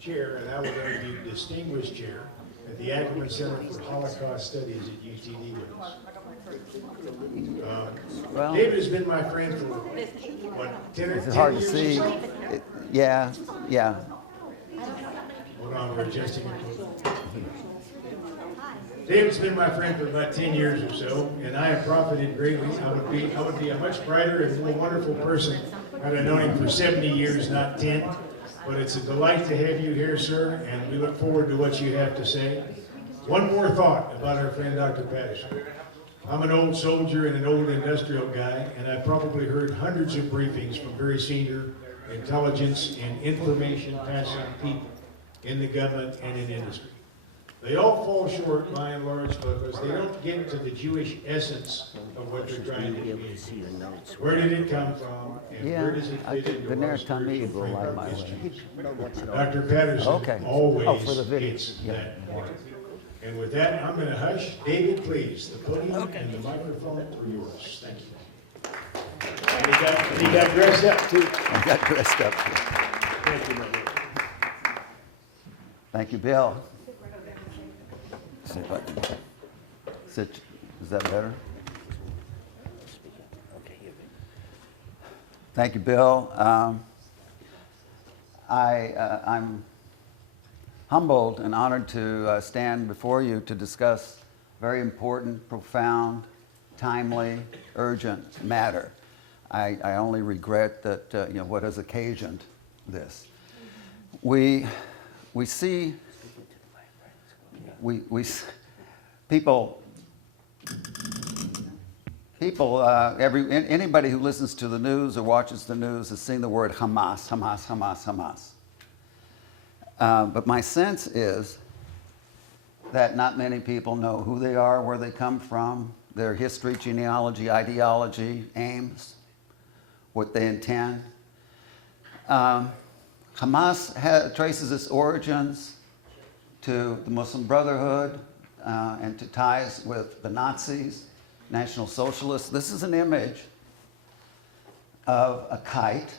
chair, and I would argue distinguished chair, at the Ackerman Center for Holocaust Studies at UTD with us. Well, David has been my friend for, what, 10 or 10 years? it's hard to see. or so? Yeah. Hold on, we're adjusting it. David's been my friend for about 10 years or so, and I have profited greatly. I would be a much brighter and more wonderful person had I known him for 70 years, not 10. But it's a delight to have you here, sir, and we look forward to what you have to say. One more thought about our friend Dr. Patterson. I'm an old soldier and an old industrial guy, and I've probably heard hundreds of briefings from very senior intelligence and information passing people in the government and in industry. They all fall short, by and large, because they don't get to the Jewish essence of what they're trying to communicate. Where did it come from, and where does it fit into our spiritual framework of history? Dr. Patterson always hits that point. And with that, I'm going to hush. David, please, the podium and the microphone are yours. Thank you. And he got dressed up, too. I got dressed up too. Thank you, my brother. Thank you, Bill. See if I can sit. Is that better? Thank you, Bill. I'm humbled and honored to stand before you to discuss very important, profound, timely, urgent matter. I only regret that what has occasioned this. We see people anybody who listens to the news or watches the news has seen the word Hamas, Hamas, Hamas, Hamas. But my sense is that not many people know who they are, where they come from, their history, genealogy, ideology, aims, what they intend. Hamas traces its origins to the Muslim Brotherhood and to ties with the Nazis, National Socialists. This is an image of a kite.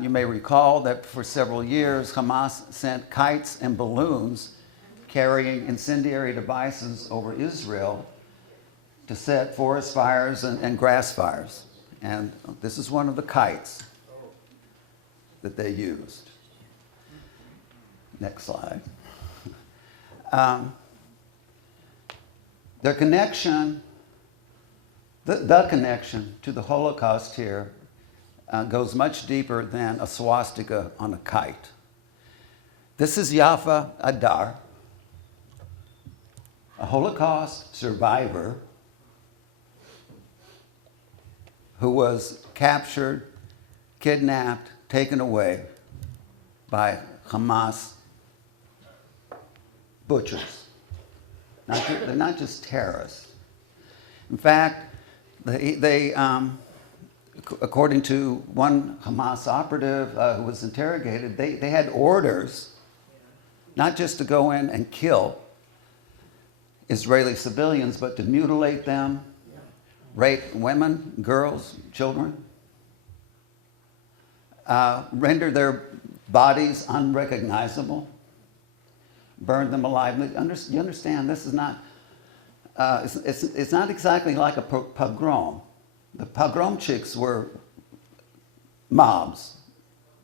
You may recall that for several years, Hamas sent kites and balloons carrying incendiary devices over Israel to set forest fires and grass fires. And this is one of the kites that they used. Next slide. Their connection, the connection to the Holocaust here goes much deeper than a swastika on a kite. This is Yafa Adar, a Holocaust survivor who was captured, kidnapped, taken away by Hamas butchers. They're not just terrorists. In fact, they according to one Hamas operative who was interrogated, they had orders not just to go in and kill Israeli civilians, but to mutilate them, rape women, girls, children, render their bodies unrecognizable, burn them alive. You understand, this is not, it's not exactly like a pogrom. The pogromchiks were mobs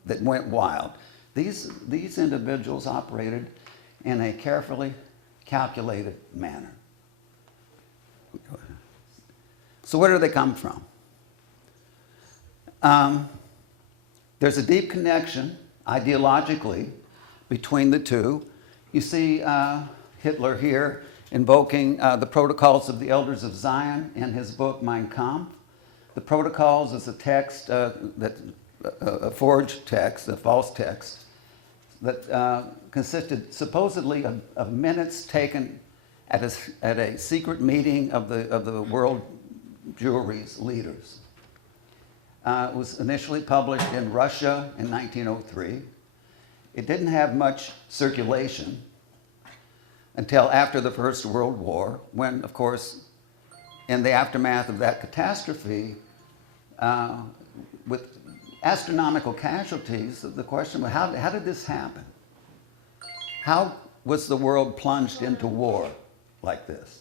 that went wild. These individuals operated in a carefully calculated manner. So where do they come from? There's a deep connection, ideologically, between the two. You see Hitler here invoking the Protocols of the Elders of Zion in his book Mein Kampf. The Protocols is a text, a forged text, a false text, that consisted supposedly of minutes taken at a secret meeting of the world Jewry's leaders. It was initially published in Russia in 1903. It didn't have much circulation until after the First World War, when, of course, in the aftermath of that catastrophe, with astronomical casualties. The question was, how did this happen? How was the world plunged into war like this?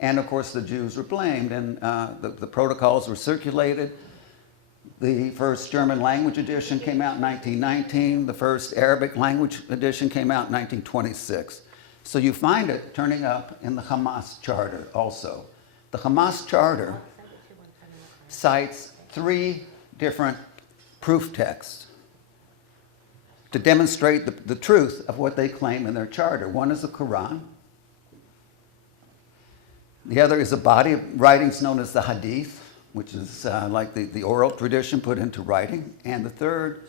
And of course, the Jews were blamed, and the protocols were circulated. The first German language edition came out in 1919. The first Arabic language edition came out in 1926. So you find it turning up in the Hamas Charter also. The Hamas Charter cites 3 different proof texts to demonstrate the truth of what they claim in their charter. One is the Quran. The other is a body of writings known as the Hadith, which is like the oral tradition put into writing. And the third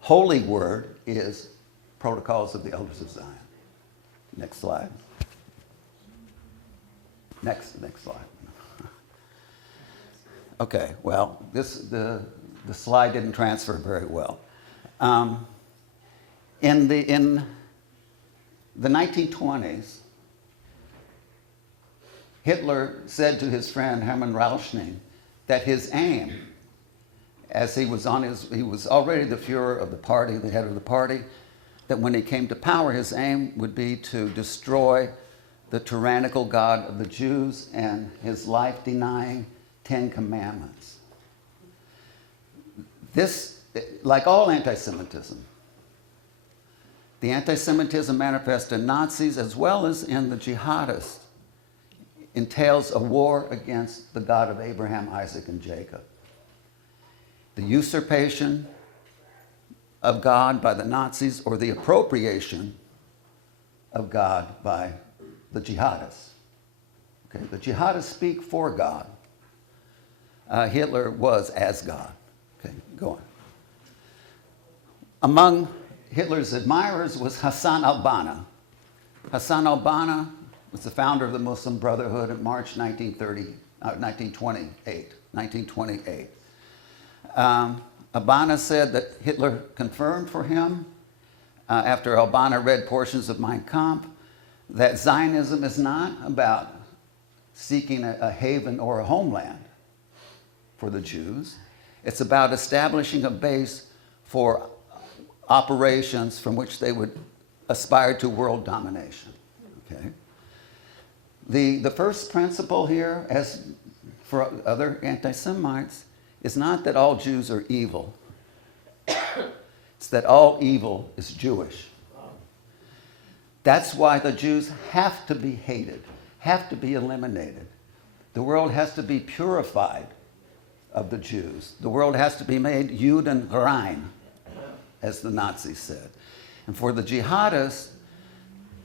holy word is Protocols of the Elders of Zion. Next slide. Next slide. Okay, well, the slide didn't transfer very well. In the 1920s, Hitler said to his friend Hermann Rauschning that his aim, as he was already the Führer of the party, the head of the party, that when he came to power, his aim would be to destroy the tyrannical God of the Jews and his life-denying 10 Commandments. This, like all anti-Semitism, the anti-Semitism manifest in Nazis as well as in the jihadists entails a war against the God of Abraham, Isaac, and Jacob. The usurpation of God by the Nazis or the appropriation of God by the jihadists. Okay? The jihadists speak for God. Hitler was as God. Okay, go on. Among Hitler's admirers was Hassan al-Banna. Hassan al-Banna was the founder of the Muslim Brotherhood in March 1928. Al-Banna said that Hitler confirmed for him, after al-Banna read portions of Mein Kampf, that Zionism is not about seeking a haven or a homeland for the Jews. It's about establishing a base for operations from which they would aspire to world domination. Okay? The first principle here, as for other anti-Semites, is not that all Jews are evil. It's that all evil is Jewish. That's why the Jews have to be hated, have to be eliminated. The world has to be purified of the Jews. The world has to be made Juden rein, as the Nazis said. And for the jihadists,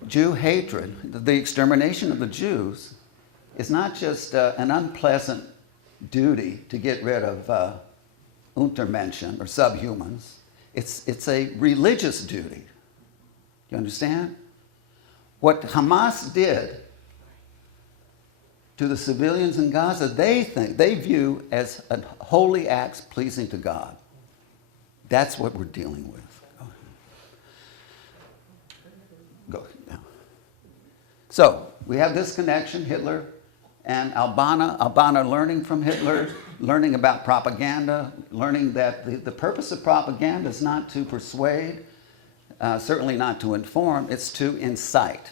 Jew hatred, the extermination of the Jews, is not just an unpleasant duty to get rid of Untermenschen or subhumans. It's a religious duty. You understand? What Hamas did to the civilians in Gaza, they view as a holy acts pleasing to God. That's what we're dealing with. Go now. So we have this connection, Hitler and al-Banna. Al-Banna learning from Hitler, learning about propaganda, learning that the purpose of propaganda is not to persuade, certainly not to inform, it's to incite.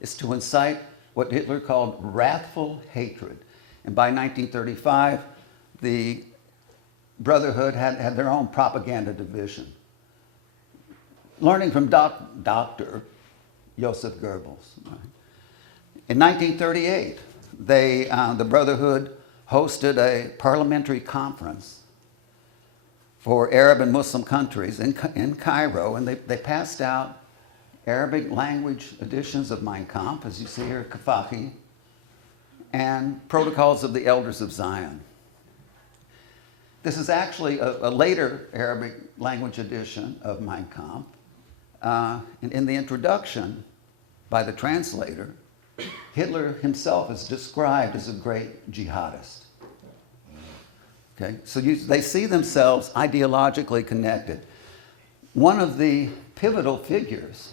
It's to incite what Hitler called wrathful hatred. And by 1935, the Brotherhood had their own propaganda division. Learning from Dr. Joseph Goebbels. Right? In 1938, the Brotherhood hosted a parliamentary conference for Arab and Muslim countries in Cairo, and they passed out Arabic language editions of Mein Kampf, as you see here, Kafahi, and Protocols of the Elders of Zion. This is actually a later Arabic language edition of Mein Kampf. And in the introduction, by the translator, Hitler himself is described as a great jihadist. Okay, so they see themselves ideologically connected. One of the pivotal figures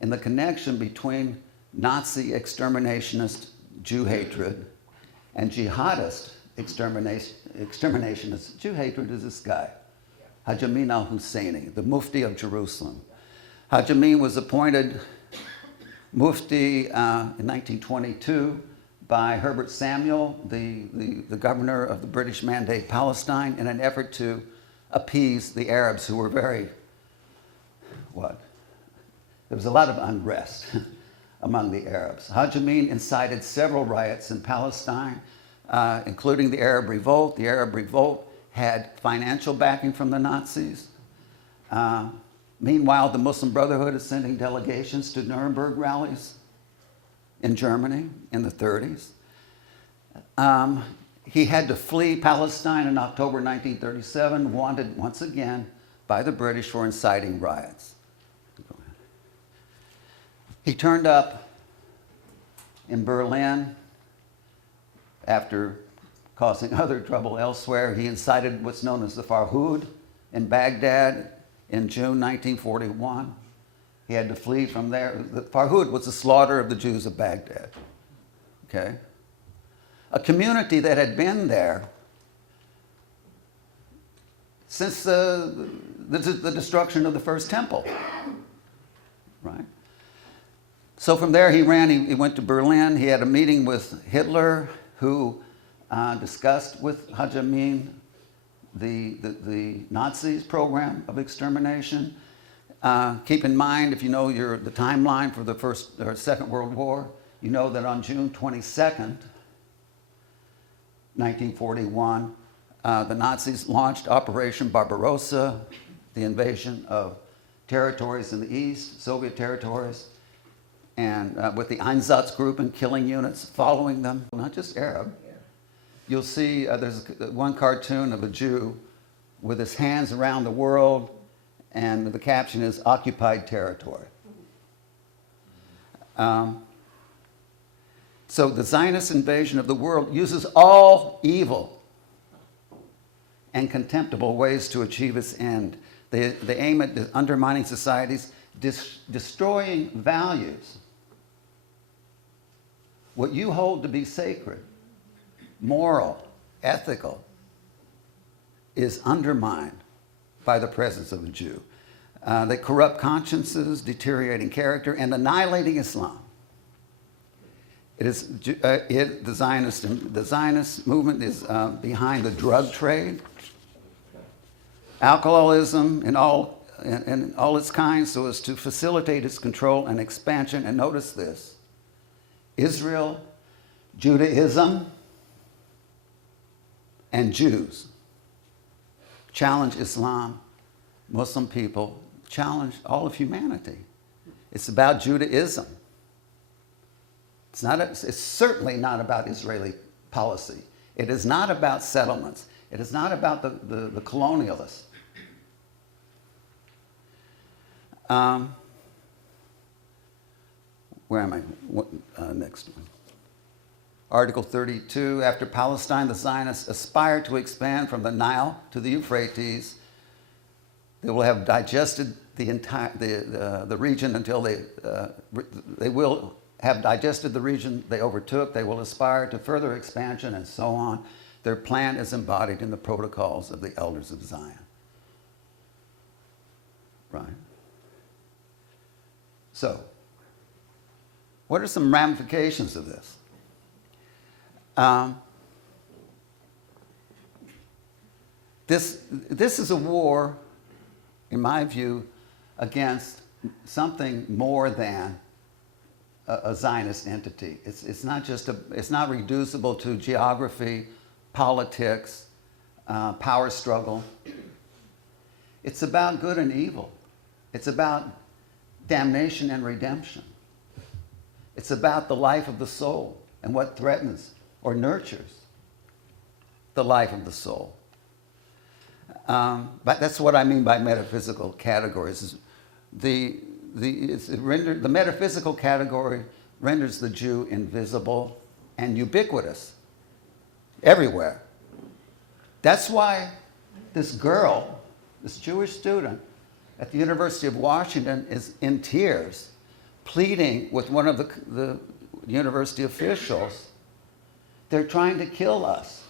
in the connection between Nazi exterminationist Jew hatred and jihadist exterminationist extermination, Jew hatred, is this guy, Haj Amin al-Husseini, the Mufti of Jerusalem. Haj Amin was appointed Mufti in 1922 by Herbert Samuel, the governor of the British Mandate Palestine, in an effort to appease the Arabs who were very, there was a lot of unrest among the Arabs. Haj Amin incited several riots in Palestine, including the Arab Revolt. The Arab Revolt had financial backing from the Nazis. Meanwhile, the Muslim Brotherhood is sending delegations to Nuremberg rallies in Germany in the 30s. He had to flee Palestine in October 1937, wanted once again by the British for inciting riots. He turned up in Berlin after causing other trouble elsewhere. He incited what's known as the Farhud in Baghdad in June 1941. He had to flee from there. The Farhud was the slaughter of the Jews of Baghdad. Okay? A community that had been there since the destruction of the first temple. Right? So from there he went to Berlin. He had a meeting with Hitler, who discussed with Haj Amin the Nazis' program of extermination. Keep in mind, if you know the timeline for the First or Second World War, you know that on June 22nd, 1941, the Nazis launched Operation Barbarossa, the invasion of territories in the east, Soviet territories, and with the Einsatz group and killing units following them, not just Arab. You'll see there's one cartoon of a Jew with his hands around the world, and the caption is occupied territory. So the Zionist invasion of the world uses all evil and contemptible ways to achieve its end. They aim at undermining societies, destroying values. What you hold to be sacred, moral, ethical, is undermined by the presence of a Jew. They corrupt consciences, deteriorating character, and annihilating Islam. The Zionist movement is behind the drug trade, alcoholism in all its kinds, so as to facilitate its control and expansion. And notice this: Israel, Judaism, and Jews challenge Islam, Muslim people, challenge all of humanity. It's about Judaism. It's certainly not about Israeli policy. It is not about settlements. It is not about the colonialists. Where am I? Next one. Article 32, after Palestine, the Zionists aspire to expand from the Nile to the Euphrates. They will have digested the region until they will have digested the region they overtook. They will aspire to further expansion and so on. Their plan is embodied in the protocols of the elders of Zion. Right? So, what are some ramifications of this? This is a war, in my view, against something more than a Zionist entity. It's not reducible to geography, politics, power struggle. It's about good and evil. It's about damnation and redemption. It's about the life of the soul and what threatens or nurtures the life of the soul. But that's what I mean by metaphysical categories. The metaphysical category renders the Jew invisible and ubiquitous everywhere. That's why this girl, this Jewish student at the University of Washington, is in tears, pleading with one of the university officials. They're trying to kill us.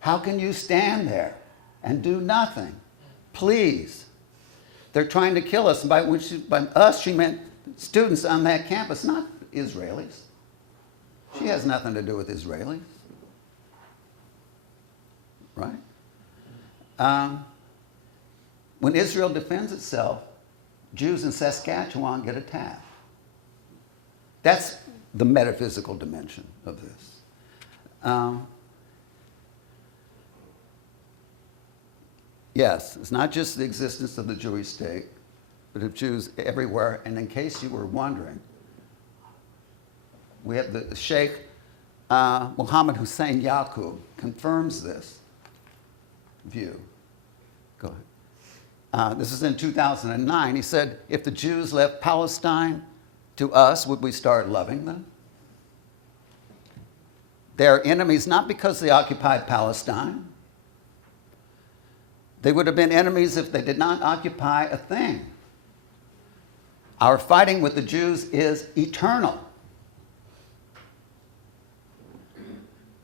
How can you stand there and do nothing? Please. They're trying to kill us. By us, she meant students on that campus, not Israelis. She has nothing to do with Israelis. Right? When Israel defends itself, Jews in Saskatchewan get attacked. That's the metaphysical dimension of this. Yes, it's not just the existence of the Jewish state, but of Jews everywhere. And in case you were wondering, we have the Sheikh Mohammed Hussein Yaqub confirms this view. Go ahead. This is in 2009. He said, if the Jews left Palestine to us, would we start loving them? They are enemies not because they occupied Palestine. They would have been enemies if they did not occupy a thing. Our fighting with the Jews is eternal.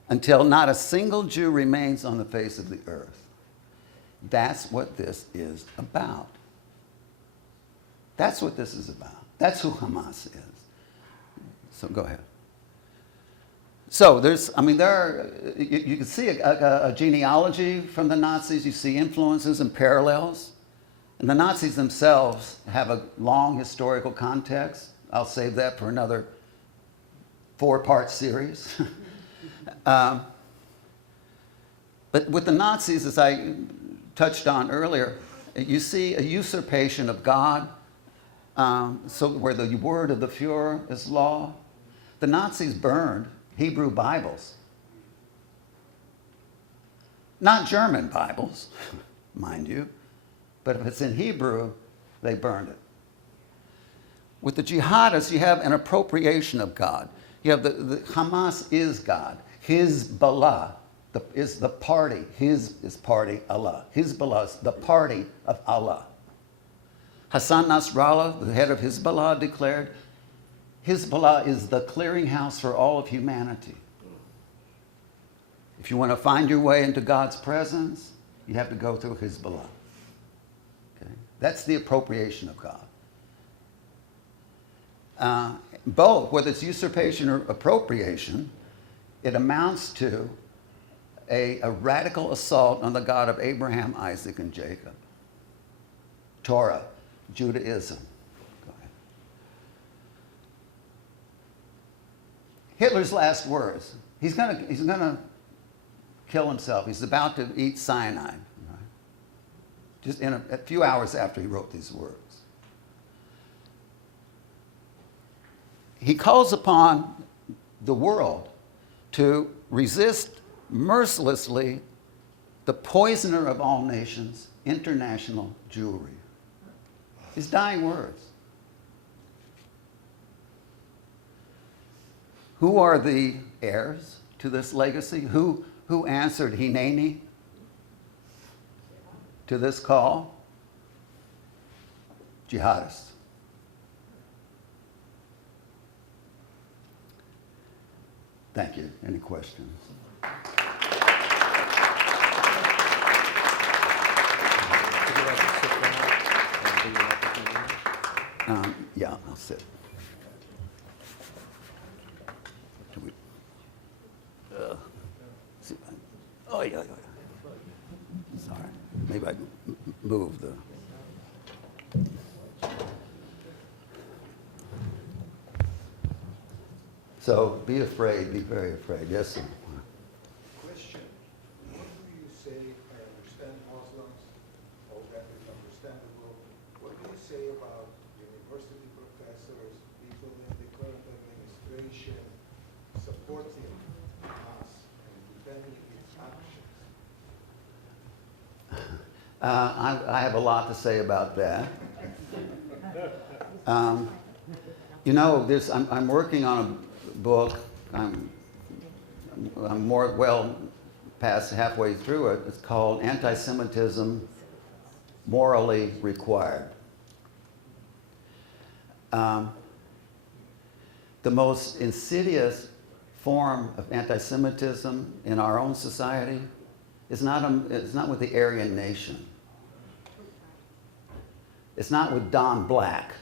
Until not a single Jew remains on the face of the earth. That's what this is about. That's what this is about. That's who Hamas is. So go ahead. So you can see a genealogy from the Nazis. You see influences and parallels. And the Nazis themselves have a long historical context. I'll save that for another 4-part series. But with the Nazis, as I touched on earlier, you see a usurpation of God, so where the word of the Fuhrer is law. The Nazis burned Hebrew Bibles. Not German Bibles, mind you, but if it's in Hebrew, they burned it. With the jihadists, you have an appropriation of God. You have the Hamas is God. Hezbollah is the party. His is party, Allah. Hezbollah is the party of Allah. Hassan Nasrallah, the head of Hezbollah, declared, Hezbollah is the clearinghouse for all of humanity. If you want to find your way into God's presence, you have to go through Hezbollah. Okay? That's the appropriation of God. Both, whether it's usurpation or appropriation, it amounts to a radical assault on the God of Abraham, Isaac, and Jacob. Torah, Judaism. Go ahead. Hitler's last words. He's gonna kill himself. He's about to eat cyanide. Right? Just in a few hours after he wrote these words. He calls upon the world to resist mercilessly the poisoner of all nations, international Jewry. His dying words. Who are the heirs to this legacy? Who answered Hineni to this call? Jihadists. Thank you. Any questions? Yeah, I'll sit. See, oh, yeah. Sorry. Maybe I can move the... So be afraid, be very afraid. Yes, sir. Question. What do you say? I understand Muslims, all that is understandable. What do you say about university professors, people in the current administration supporting Hamas and defending its actions? I have a lot to say about that. I'm working on a book. I'm well past halfway through it. It's called Anti-Semitism Morally Required. The most insidious form of anti-Semitism in our own society is not with the Aryan nation. It's not with Don Black,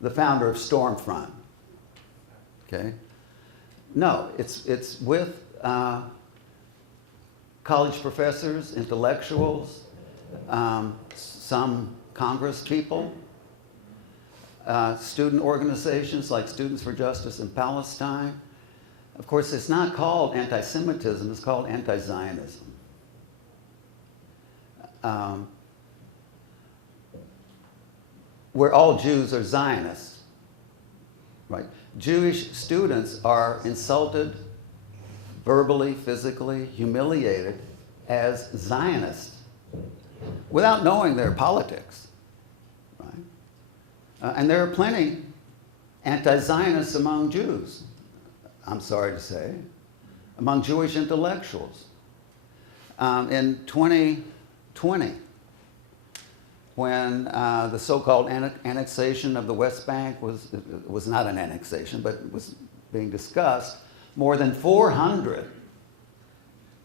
the founder of Stormfront. Okay? No, it's with college professors, intellectuals, some Congress people, student organizations like Students for Justice in Palestine. Of course, it's not called anti-Semitism, it's called anti-Zionism. Where all Jews are Zionists, right? Jewish students are insulted, verbally, physically, humiliated as Zionists without knowing their politics, right? And there are plenty anti-Zionists among Jews, I'm sorry to say, among Jewish intellectuals. In 2020, when the so-called annexation of the West Bank was not an annexation, but was being discussed, more than 400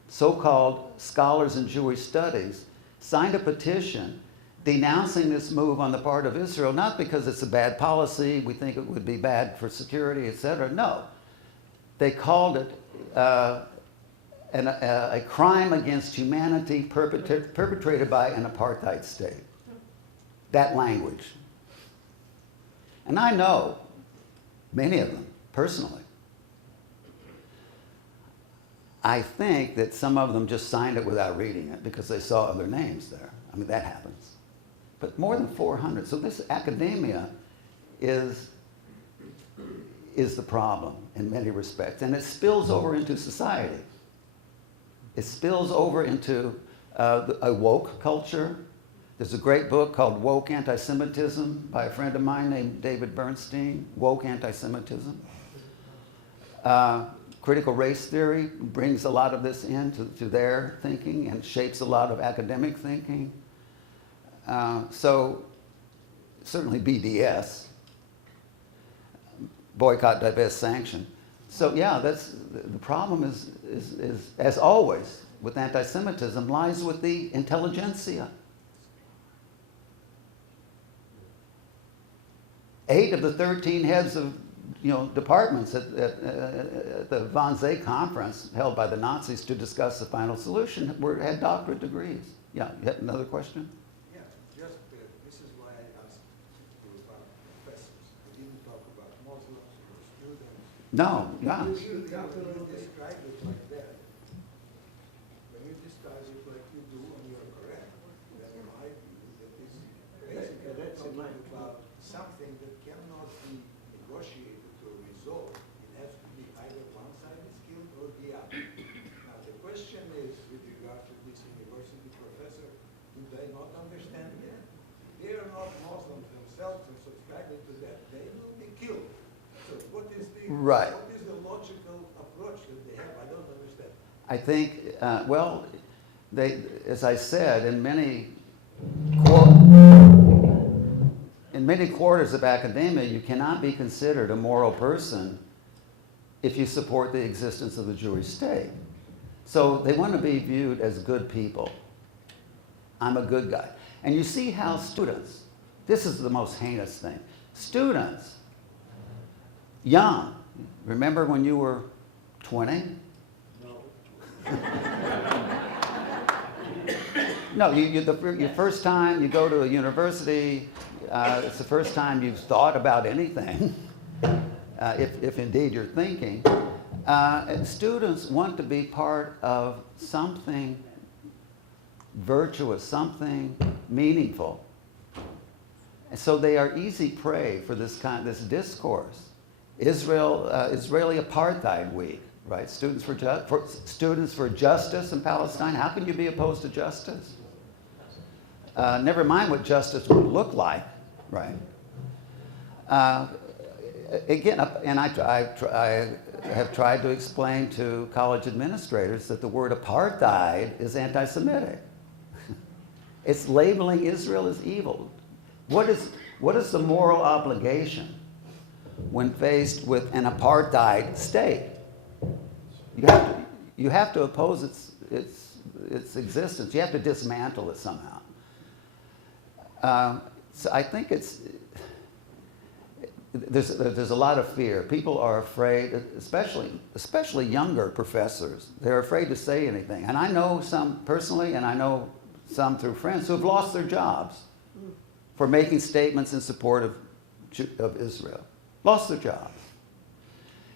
so-called scholars in Jewish studies signed a petition denouncing this move on the part of Israel, not because it's a bad policy, we think it would be bad for security, etc. No. They called it a crime against humanity perpetrated by an apartheid state. That language. And I know many of them personally. I think that some of them just signed it without reading it because they saw other names there. I mean, that happens. But more than 400. So this academia is the problem in many respects. And it spills over into society. It spills over into a woke culture. There's a great book called Woke Anti-Semitism by a friend of mine named David Bernstein, Woke Anti-Semitism. Critical race theory brings a lot of this into their thinking and shapes a lot of academic thinking. So certainly BDS, boycott, divest, sanction. So yeah, that's the problem is as always with anti-Semitism lies with the intelligentsia. 8 of the 13 heads of departments at the Wannsee conference held by the Nazis to discuss the final solution had doctorate degrees. Yeah, you had another question? Yeah, just this is why I asked you about professors. I didn't talk about Muslims or students. No, yeah. When you describe it like that, when you describe it like you do, and you're correct, then my view that is basically talking about something that cannot be negotiated or resolved. It has to be either one side is killed or the other. Now the question is, with regard to this university professor, do they not understand that? They are not Muslims themselves and subscribing to that. They will be killed. So what is the Right. what is the logical approach that they have? I don't understand. I think, as I said, in many quarters of academia, you cannot be considered a moral person if you support the existence of the Jewish state. So they want to be viewed as good people. I'm a good guy. And you see how students, this is the most heinous thing, students, young, remember when you were 20? No, your first time you go to a university, it's the first time you've thought about anything, if indeed you're thinking. And students want to be part of something virtuous, something meaningful. And so they are easy prey for this discourse. Israeli Apartheid Week, right? Students for Justice in Palestine. How can you be opposed to justice? Never mind what justice would look like, right? Again, and I have tried to explain to college administrators that the word apartheid is anti-Semitic. It's labeling Israel as evil. What is the moral obligation when faced with an apartheid state? You have to oppose its existence. You have to dismantle it somehow. So I think there's a lot of fear. People are afraid, especially younger professors. They're afraid to say anything. And I know some personally, and I know some through friends who have lost their jobs for making statements in support of Israel. Lost their jobs.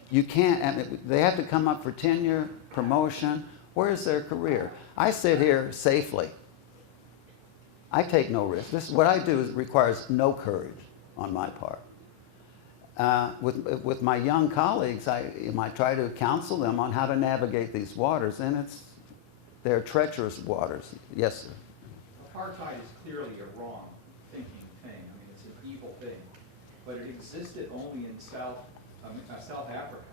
You can't, and they have to come up for tenure, promotion. Where's their career? I sit here safely. I take no risk. What I do requires no courage on my part. With my young colleagues, I try to counsel them on how to navigate these waters, and they're treacherous waters. Yes, sir. Apartheid is clearly a wrong thinking thing. I mean, it's an evil thing. But it existed only in South Africa,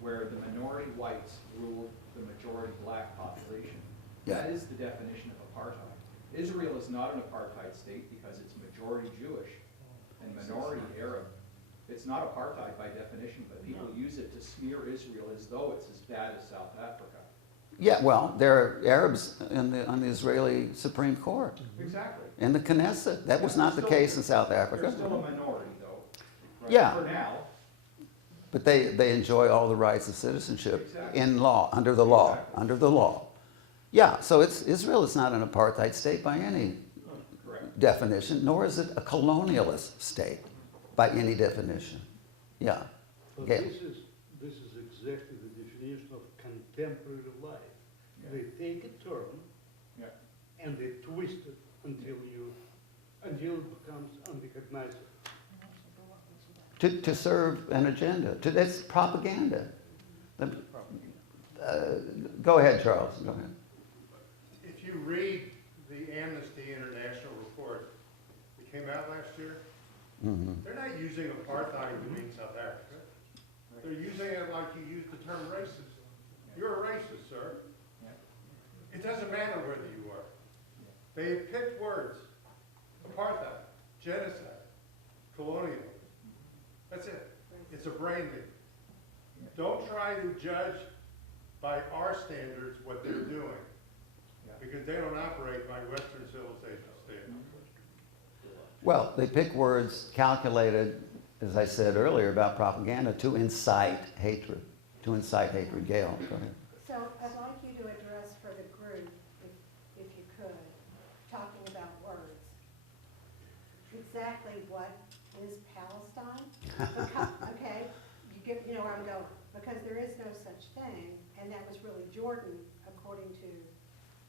where the minority whites ruled the majority black population. Yeah. That is the definition of apartheid. Israel is not an apartheid state because it's majority Jewish and minority Arab. It's not apartheid by definition, but people use it to smear Israel as though it's as bad as South Africa. Yeah, well, there are Arabs on the Israeli Supreme Court. Exactly. In the Knesset. That was not the case in South Africa. They're still a minority, though. Right? Yeah. For now. But they enjoy all the rights of citizenship Exactly. in law, under the law, Exactly. under the law. Yeah, so Israel is not an apartheid state by any Correct. definition, nor is it a colonialist state by any definition. Yeah. But Gail. this is exactly the definition of contemporary life. Yeah. They take a term Yeah. and they twist it until it becomes unrecognizable. To serve an agenda. That's propaganda. Go ahead, Charles. Go ahead. If you read the Amnesty International report that came out last year, they're not using apartheid to mean South Africa. They're using it like you use the term racist. You're a racist, sir. Yeah. It doesn't matter whether you are. They have picked words. Apartheid, genocide, colonialism. That's it. It's a branding. Don't try to judge by our standards what they're doing, because they don't operate by Western civilization standards. Well, they pick words calculated, as I said earlier, about propaganda to incite hatred. To incite hatred. Gail, go ahead. So I'd like you to address for the group, if you could, talking about words. Exactly what is Palestine? Okay, you know where I'm going. Because there is no such thing, and that was really Jordan, according to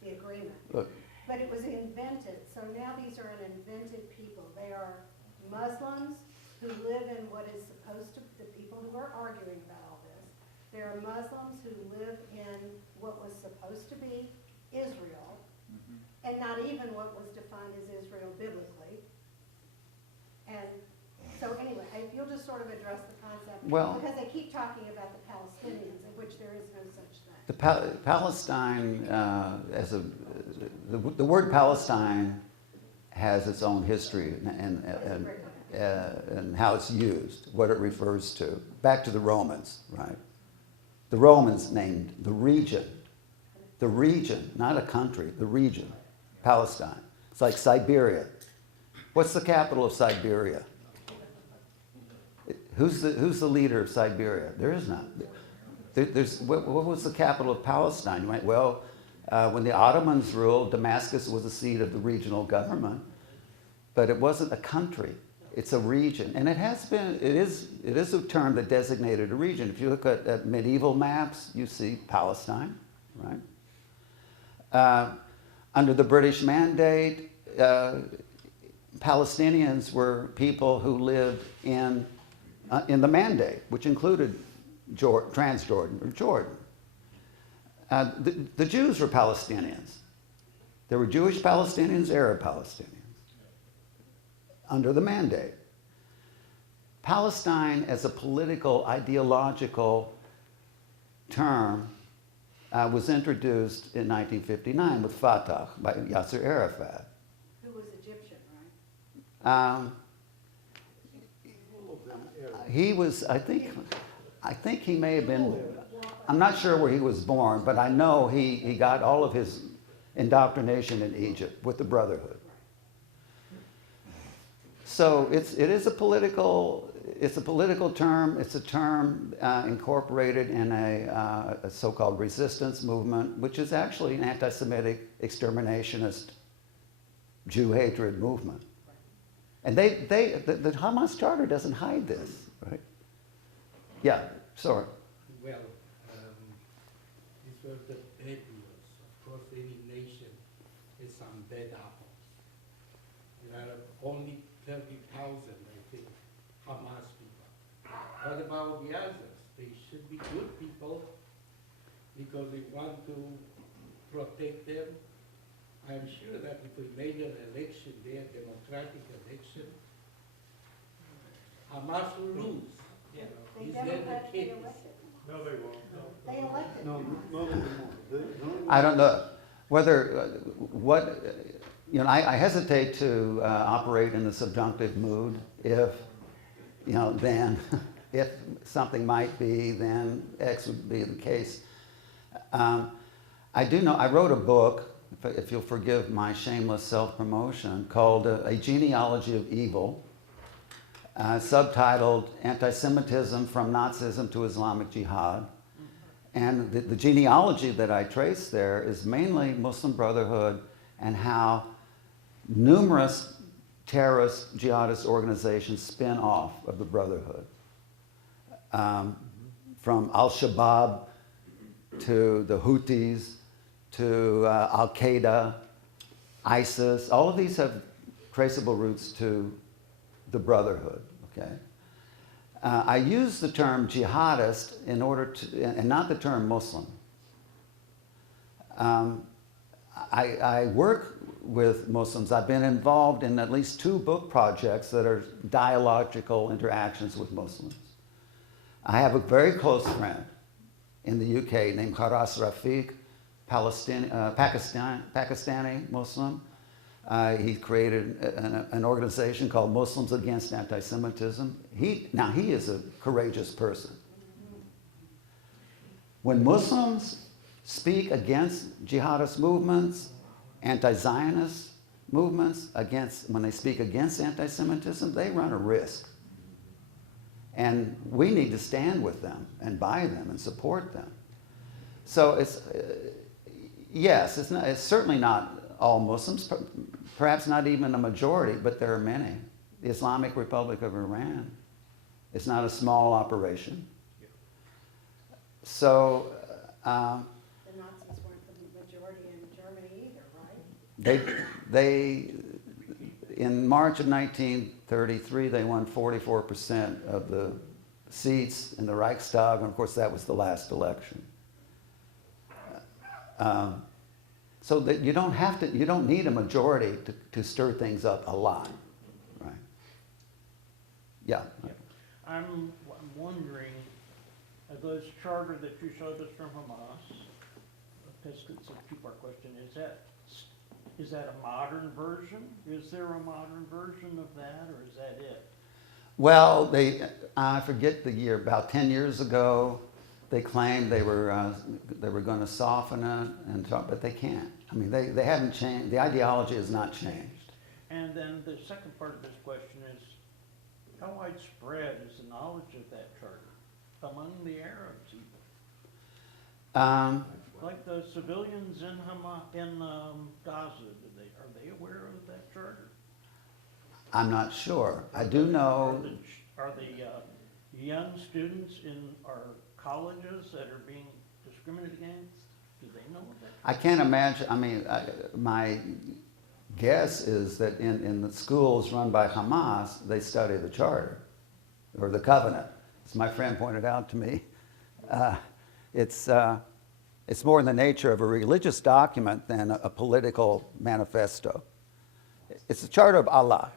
the agreement. Look. But it was invented, so now these are an invented people. They are Muslims who live in what is supposed to, the people who are arguing about all this, they are Muslims who live in what was supposed to be Israel, and not even what was defined as Israel biblically. And so anyway, if you'll just sort of address the concept, Well, because they keep talking about the Palestinians, of which there is no such thing. the Palestine, the word Palestine has its own history and how it's used, what it refers to. Back to the Romans, right? The Romans named the region, not a country, the region, Palestine. It's like Siberia. What's the capital of Siberia? Who's the leader of Siberia? There is none. What was the capital of Palestine? You might, well, when the Ottomans ruled, Damascus was the seat of the regional government, but it wasn't a country. It's a region, and it is a term that designated a region. If you look at medieval maps, you see Palestine, right? Under the British Mandate, Palestinians were people who lived in the Mandate, which included Transjordan or Jordan. The Jews were Palestinians. There were Jewish Palestinians, Arab Palestinians, under the Mandate. Palestine as a political, ideological term was introduced in 1959 with Fatah by Yasser Arafat. Who was Egyptian, right? He was, I think he may have been, I'm not sure where he was born, but I know he got all of his indoctrination in Egypt with the Brotherhood. So it is a political term. It's a term incorporated in a so-called resistance movement, which is actually an anti-Semitic exterminationist Jew hatred movement. And the Hamas Charter doesn't hide this, right? Yeah, sorry. Well, these were the bad news. Of course, any nation has some bad apples. There are only 30,000, I think, Hamas people. What about the others? They should be good people because we want to protect them. I'm sure that if we made an election there, democratic election, Hamas will lose. They Is that the democratically case? elected. No, they won't, no. They elected. No, not anymore. I don't know whether I hesitate to operate in the subjunctive mood. If then if something might be, then X would be the case. I do know. I wrote a book, if you'll forgive my shameless self-promotion, called A Genealogy of Evil, subtitled Anti-Semitism from Nazism to Islamic Jihad. And the genealogy that I trace there is mainly Muslim Brotherhood and how numerous terrorist jihadist organizations spin off of the Brotherhood. From Al-Shabaab to the Houthis to Al-Qaeda, ISIS, all of these have traceable roots to the Brotherhood, okay? I use the term jihadist in order to, and not the term Muslim. I work with Muslims. I've been involved in at least 2 book projects that are dialogical interactions with Muslims. I have a very close friend in the UK named Kharas Rafiq, Pakistani Muslim. He created an organization called Muslims Against Anti-Semitism. He is a courageous person. When Muslims speak against jihadist movements, anti-Zionist movements, when they speak against anti-Semitism, they run a risk. And we need to stand with them and by them and support them. So it's certainly not all Muslims, perhaps not even a majority, but there are many. The Islamic Republic of Iran is not a small operation. So The Nazis weren't the majority in Germany either, right? they in March of 1933, they won 44% of the seats in the Reichstag, and of course that was the last election. So that you don't need a majority to stir things up a lot, right? Yeah. I'm wondering, those charter that you showed us from Hamas, because it's a two-part question, is that a modern version? Is there a modern version of that, or is that it? Well, I forget the year, about 10 years ago, they claimed they were going to soften it, but they can't. I mean, they haven't changed. The ideology has not changed. And then the second part of this question is, how widespread is the knowledge of that charter among the Arabs even? Like the civilians in Gaza, are they aware of that charter? I'm not sure. I do know. Are the young students in our colleges that are being discriminated against, do they know of that? I can't imagine. I mean, my guess is that in the schools run by Hamas, they study the charter or the covenant. As my friend pointed out to me, it's more in the nature of a religious document than a political manifesto. It's the charter of Allah.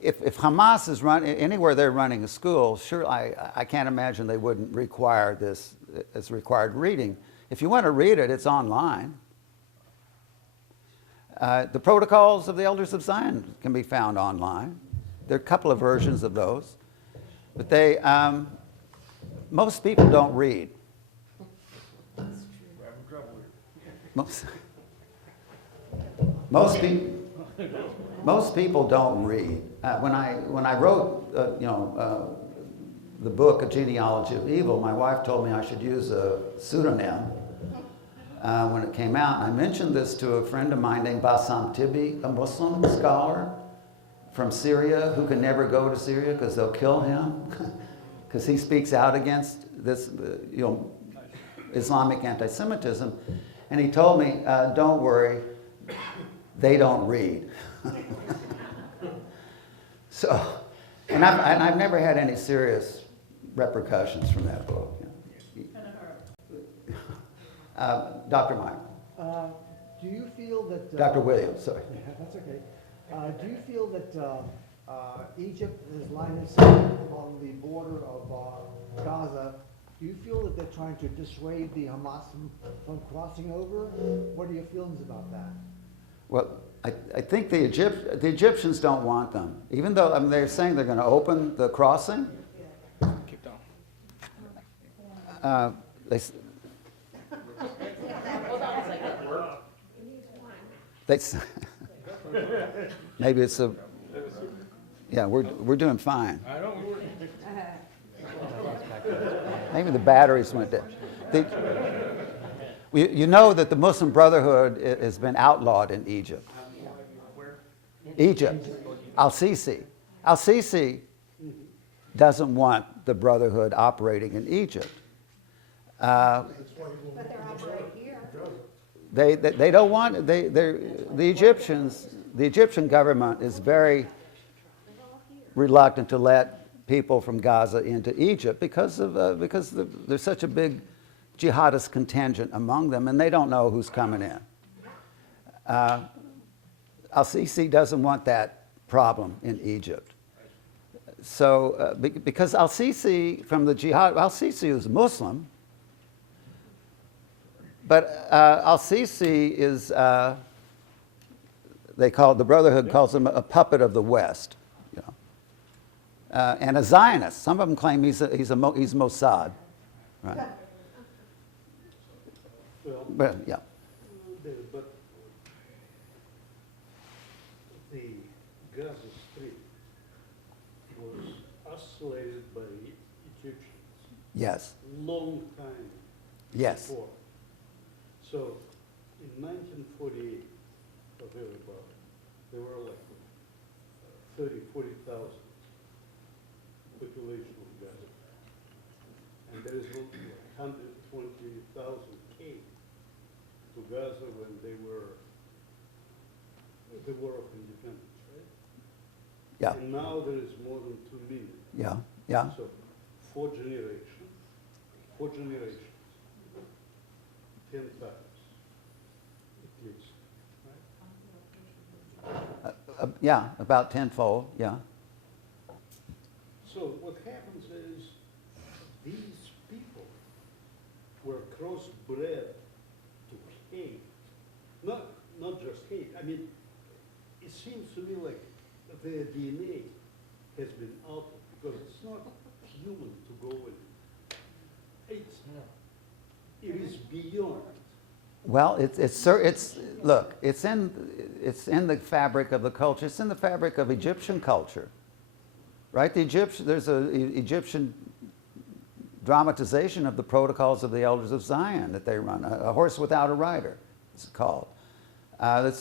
If Hamas is running anywhere they're running a school, sure, I can't imagine they wouldn't require this as required reading. If you want to read it, it's online. The Protocols of the Elders of Zion can be found online. There are a couple of versions of those, but most people don't read. We're having trouble here. Most people don't read. When I wrote, the book, A Genealogy of Evil, my wife told me I should use a pseudonym when it came out. And I mentioned this to a friend of mine named Bassam Tibi, a Muslim scholar from Syria who can never go to Syria because they'll kill him because he speaks out against this, Islamic anti-Semitism. And he told me, don't worry, they don't read. So, and I've never had any serious repercussions from that book. Dr. Meyer. Do you feel that... Dr. Williams, sorry. That's okay. Do you feel that Egypt is lying on the border of Gaza? Do you feel that they're trying to dissuade the Hamas from crossing over? What are your feelings about that? Well, I think the Egyptians don't want them, even though they're saying they're going to open the crossing. Keep Uh, they, they, maybe it's a, yeah, we're doing fine. I don't worry. Maybe the batteries went dead. You know that the Muslim Brotherhood has been outlawed in Egypt. Egypt. Al-Sisi. Al-Sisi doesn't want the Brotherhood operating in Egypt. But they're operating here. They don't want the Egyptian government is very reluctant to let people from Gaza into Egypt because there's such a big jihadist contingent among them, and they don't know who's coming in. Al-Sisi doesn't want that problem in Egypt. So, because Al-Sisi from the jihad, Al-Sisi is Muslim, but Al-Sisi is, the Brotherhood calls him a puppet of the West, and a Zionist. Some of them claim he's Mossad, right? Well, But yeah, but the Gaza Strip was isolated by Egyptians yes, long time yes, before. So in 1948, or thereabout, there were like 40,000 population of Gaza. And there is 120,000 came to Gaza when they were the War of Independence, right? yeah, And now there is more than 2 million. yeah, yeah. So 4 generations, 10 times at least, right? Yeah, about tenfold, yeah. So what happens is these people were crossbred to hate, not just hate. I mean, it seems to me like their DNA has been altered because it's not human to go and it is beyond. Well, it's look, it's in the fabric of the culture. It's in the fabric of Egyptian culture, right? There's an Egyptian dramatization of the protocols of the Elders of Zion that they run. A horse without a rider, it's called.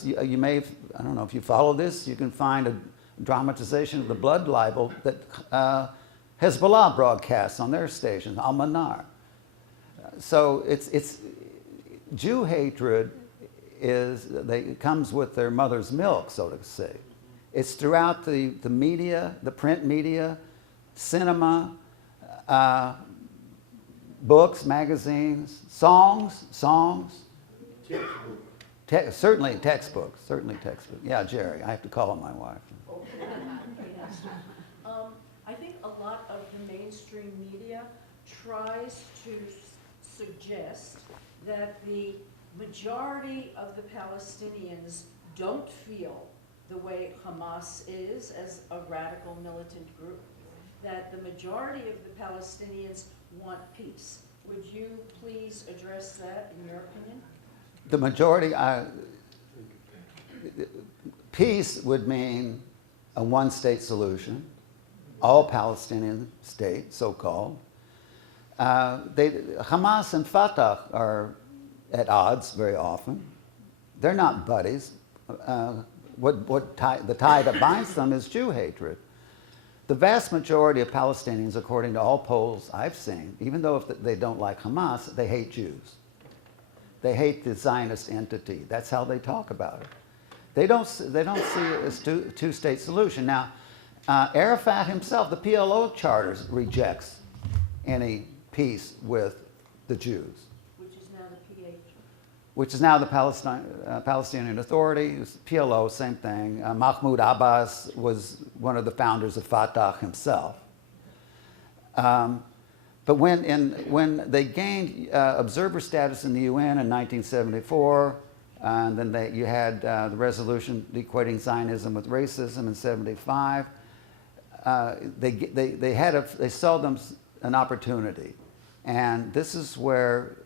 You may, I don't know if you follow this. You can find a dramatization of the blood libel that Hezbollah broadcasts on their stations, Al-Manar. So it's Jew hatred comes with their mother's milk, so to say. It's throughout the media, the print media, cinema, books, magazines, songs. Certainly textbooks. Yeah, Jerry, I have to call on my wife. I think a lot of the mainstream media tries to suggest that the majority of the Palestinians don't feel the way Hamas is as a radical militant group, that the majority of the Palestinians want peace. Would you please address that in your opinion? The majority, peace would mean a one-state solution, all Palestinian state, so-called. Hamas and Fatah are at odds very often. They're not buddies. The tie that binds them is Jew hatred. The vast majority of Palestinians, according to all polls I've seen, even though if they don't like Hamas, they hate Jews. They hate the Zionist entity. That's how they talk about it. They don't see it as two-state solution. Now, Arafat himself, the PLO charters, rejects any peace with the Jews, Which is now the PH. which is now the Palestinian Authority. PLO, same thing. Mahmoud Abbas was one of the founders of Fatah himself. But when they gained observer status in the UN in 1974, and then you had the resolution equating Zionism with racism in 75, they saw them an opportunity. And this is where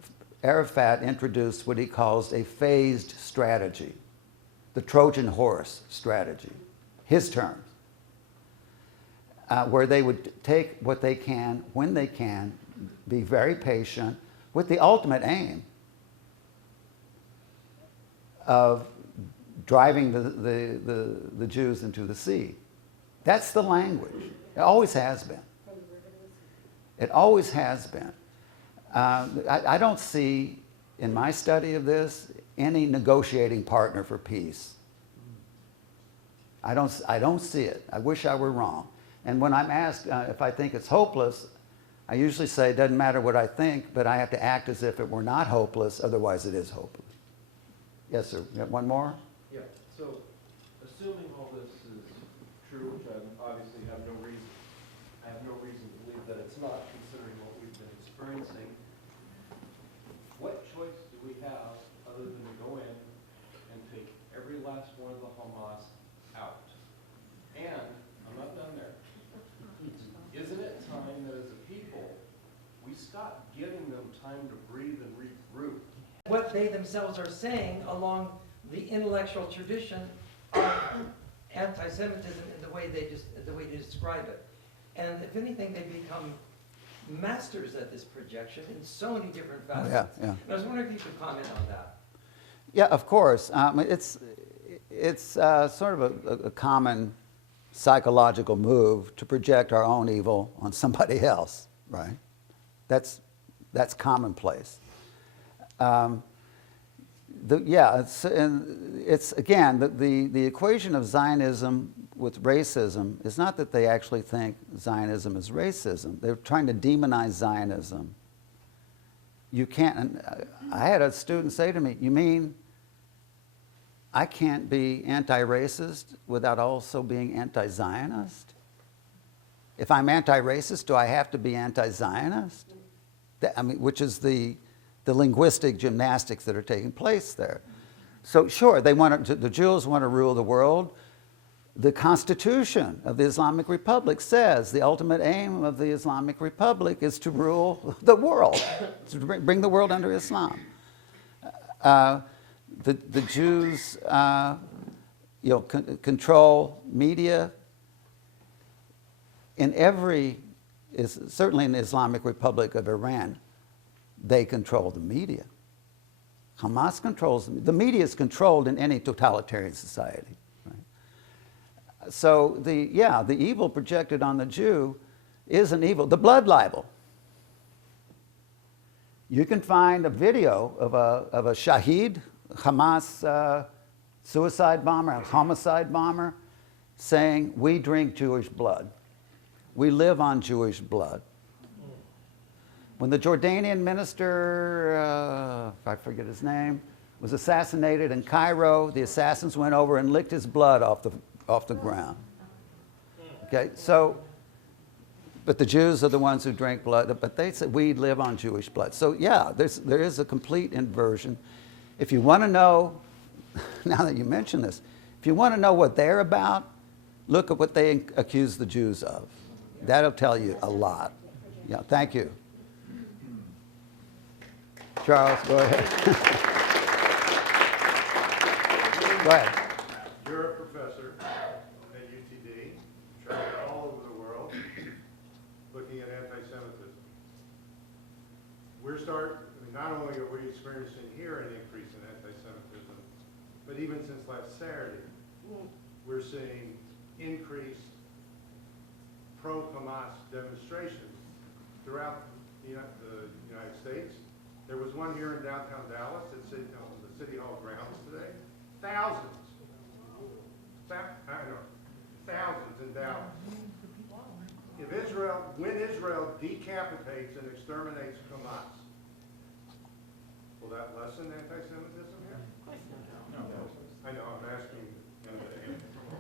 Arafat introduced what he calls a phased strategy, the Trojan horse strategy, his terms, where they would take what they can, when they can, be very patient, with the ultimate aim of driving the Jews into the sea. That's the language. It always has been. It always has been. I don't see, in my study of this, any negotiating partner for peace. I don't see it. I wish I were wrong. And when I'm asked if I think it's hopeless, I usually say it doesn't matter what I think, but I have to act as if it were not hopeless, otherwise it is hopeless. Yes, sir. You got one more? Yeah, so assuming all this is true, which I obviously have no reason to believe that it's not, considering what we've been experiencing, what choice do we have other than to go in and take every last one of the Hamas out? And, I'm not done there, isn't it time that as a people, we stop giving them time to breathe and regroup? What they themselves are saying along the intellectual tradition of anti-Semitism in the way they describe it. And if anything, they become masters at this projection in so many different facets. Yeah. And I was wondering if you could comment on that. Yeah, of course. It's sort of a common psychological move to project our own evil on somebody else, right? That's commonplace. It's again, the equation of Zionism with racism is not that they actually think Zionism is racism. They're trying to demonize Zionism. You can't, and I had a student say to me, you mean I can't be anti-racist without also being anti-Zionist? If I'm anti-racist, do I have to be anti-Zionist? Which is the linguistic gymnastics that are taking place there. So sure, the Jews want to rule the world. The Constitution of the Islamic Republic says the ultimate aim of the Islamic Republic is to rule the world, to bring the world under Islam. The Jews control media. Certainly in the Islamic Republic of Iran, they control the media. Hamas controls the media is controlled in any totalitarian society. Right? So the evil projected on the Jew is an evil. The blood libel. You can find a video of a Shaheed, Hamas suicide bomber, a homicide bomber, saying, "We drink Jewish blood. We live on Jewish blood." When the Jordanian minister, I forget his name, was assassinated in Cairo, the assassins went over and licked his blood off the ground. Okay, so, but the Jews are the ones who drink blood, but they said we live on Jewish blood. So yeah, there is a complete inversion. If you want to know, now that you mention this, if you want to know what they're about, look at what they accuse the Jews of. That'll tell you a lot. Yeah, thank you. Charles, go ahead. Go ahead. You're a professor at UTD, traveled all over the world, looking at anti-Semitism. Not only are we experiencing here an increase in anti-Semitism, but even since last Saturday, we're seeing increased pro-Hamas demonstrations throughout the United States. There was one here in downtown Dallas at the City Hall grounds today. Thousands. Thousands in Dallas. When Israel decapitates and exterminates Hamas, will that lessen anti-Semitism here? No. I know,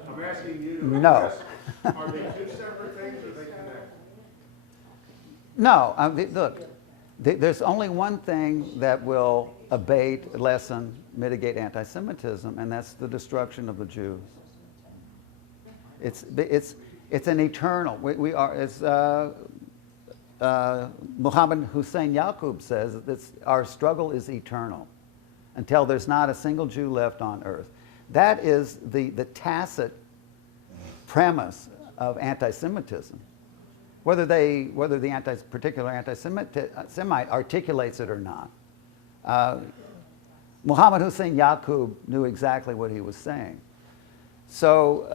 I'm asking you to No. address, are they two separate things or are they connected? No, look, there's only one thing that will abate, lessen, mitigate anti-Semitism, and that's the destruction of the Jews. It's an eternal. We are, as Muhammad Hussein Yaqub says, our struggle is eternal until there's not a single Jew left on earth. That is the tacit premise of anti-Semitism. Whether the particular anti-Semite articulates it or not. Muhammad Hussein Yaqub knew exactly what he was saying. So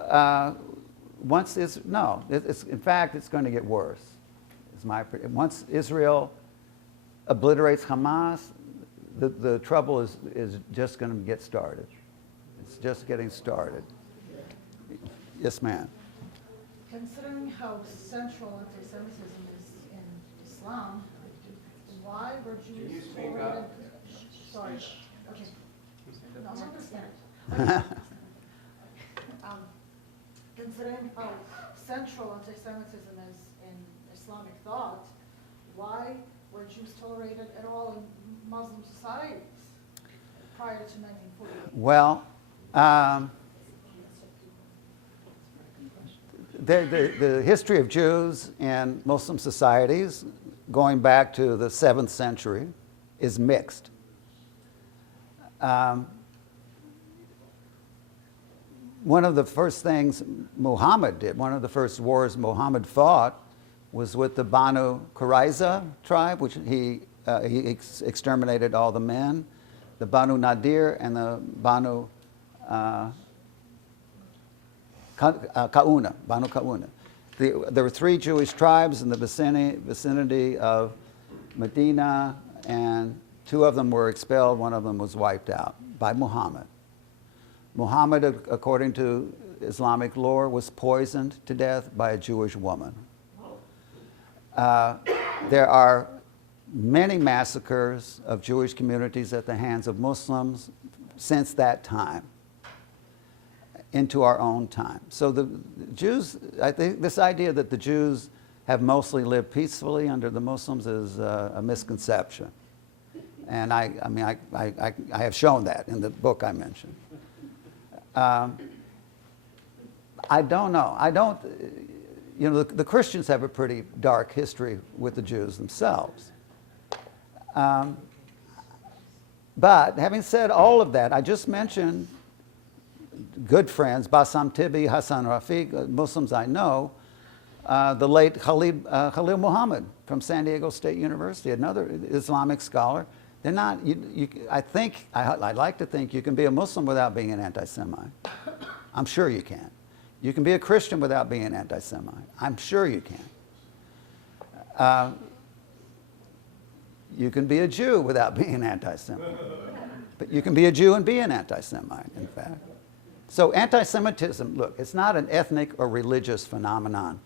in fact, it's going to get worse. Once Israel obliterates Hamas, the trouble is just going to get started. It's just getting started. Yes, ma'am. Considering how central anti-Semitism is in Islam, why were Jews Can you speak tolerated? up? Sorry. Okay. No, I understand. Considering how central anti-Semitism is in Islamic thought, why were Jews tolerated at all in Muslim societies prior to 1940? Well, the history of Jews in Muslim societies going back to the 7th century is mixed. One of the first things Muhammad did, one of the first wars Muhammad fought was with the Banu Qurayza tribe, which he exterminated all the men, the Banu Nadir and the Banu Banu Kauna. There were 3 Jewish tribes in the vicinity of Medina, and 2 of them were expelled, 1 of them was wiped out by Muhammad. Muhammad, according to Islamic lore, was poisoned to death by a Jewish woman. There are many massacres of Jewish communities at the hands of Muslims since that time into our own time. So the Jews, I think this idea that the Jews have mostly lived peacefully under the Muslims is a misconception. And I have shown that in the book I mentioned. I don't know. The Christians have a pretty dark history with the Jews themselves. But having said all of that, I just mentioned good friends, Bassam Tibi, Hassan Rafiq, Muslims I know, the late Khalil Muhammad from San Diego State University, another Islamic scholar. They're not, I'd like to think you can be a Muslim without being an anti-Semite. I'm sure you can. You can be a Christian without being an anti-Semite. I'm sure you can. You can be a Jew without being an anti-Semite. But you can be a Jew and be an anti-Semite, in fact. So anti-Semitism, look, it's not an ethnic or religious phenomenon.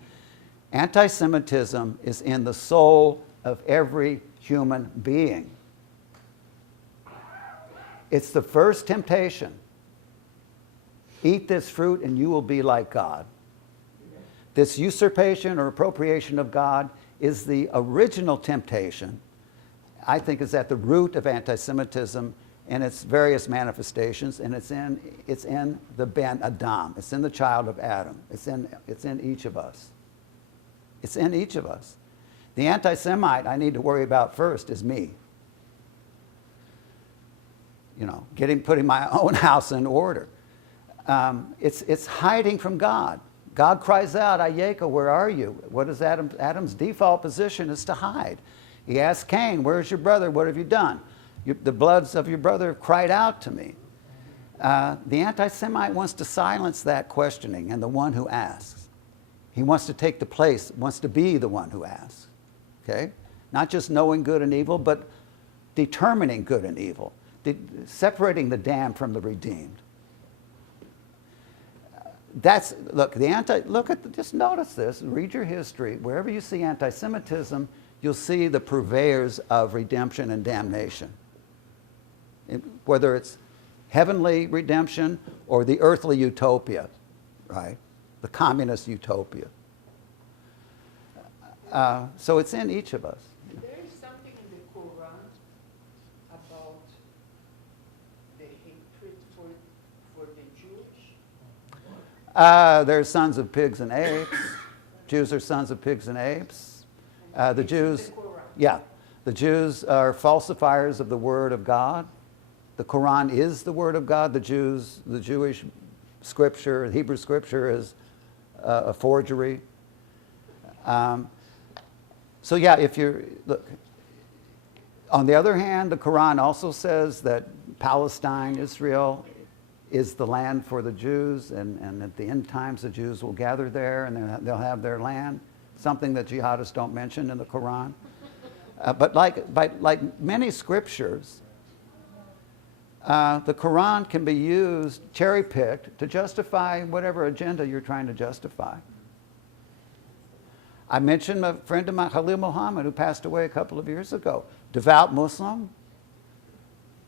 Anti-Semitism is in the soul of every human being. It's the first temptation. Eat this fruit and you will be like God. This usurpation or appropriation of God is the original temptation, I think, is at the root of anti-Semitism and its various manifestations, and it's in the Ben Adam. It's in the child of Adam. It's in each of us. It's in each of us. The anti-Semite I need to worry about first is me. putting my own house in order. It's hiding from God. God cries out, Ayeka, where are you? What is Adam's default position is to hide. He asked Cain, where's your brother? What have you done? The bloods of your brother cried out to me. The anti-Semite wants to silence that questioning and the one who asks. He wants to take the place, wants to be the one who asks. Okay? Not just knowing good and evil, but determining good and evil, separating the damned from the redeemed. Just notice this, read your history. Wherever you see anti-Semitism, you'll see the purveyors of redemption and damnation. Whether it's heavenly redemption or the earthly utopia, right? The communist utopia. So it's in each of us. There is something in the Quran about the hatred for the Jewish. They're sons of pigs and apes. Jews are sons of pigs and apes. The Jews, yeah, the Jews are falsifiers of the Word of God. The Quran is the Word of God. The Jewish scripture, the Hebrew scripture is a forgery. So yeah, look, on the other hand, the Quran also says that Palestine, Israel, is the land for the Jews, and at the end times the Jews will gather there and they'll have their land, something that jihadists don't mention in the Quran. But like many scriptures, the Quran can be used, cherry-picked, to justify whatever agenda you're trying to justify. I mentioned a friend of mine, Khalil Muhammad, who passed away a couple of years ago. Devout Muslim,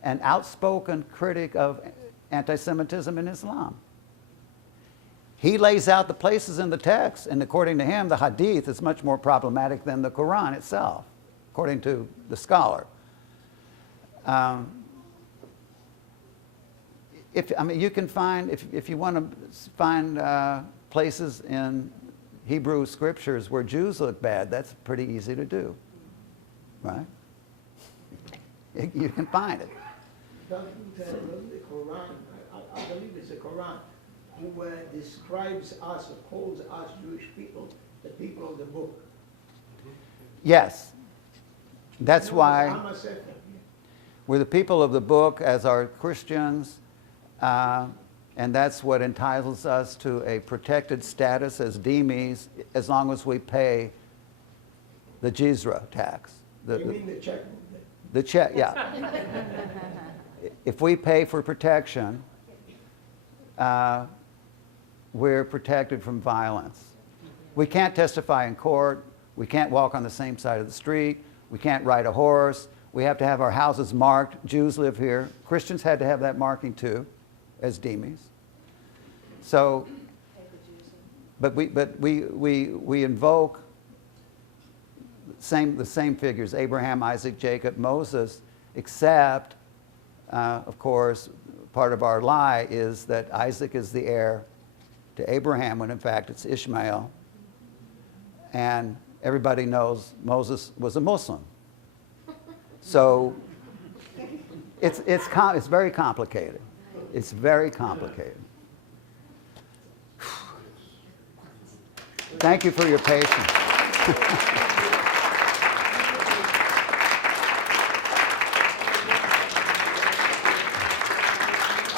an outspoken critic of anti-Semitism in Islam. He lays out the places in the text, and according to him, the Hadith is much more problematic than the Quran itself, according to the scholar. You can find, if you want to find places in Hebrew scriptures where Jews look bad, that's pretty easy to do, right? You can find it. The Quran, I believe it's the Quran, who describes us, or calls us Jewish people, the people of the book. Yes. That's why we're the people of the book as are Christians, and that's what entitles us to a protected status as dhimmis as long as we pay the jizra tax. You mean the check? The check, yeah. If we pay for protection, we're protected from violence. We can't testify in court. We can't walk on the same side of the street. We can't ride a horse. We have to have our houses marked. Jews live here. Christians had to have that marking too, as dhimmis. So, but we invoke the same figures: Abraham, Isaac, Jacob, Moses. Except, of course, part of our lie is that Isaac is the heir to Abraham, when in fact it's Ishmael. And everybody knows Moses was a Muslim. So it's very complicated. It's very complicated. Thank you for your patience.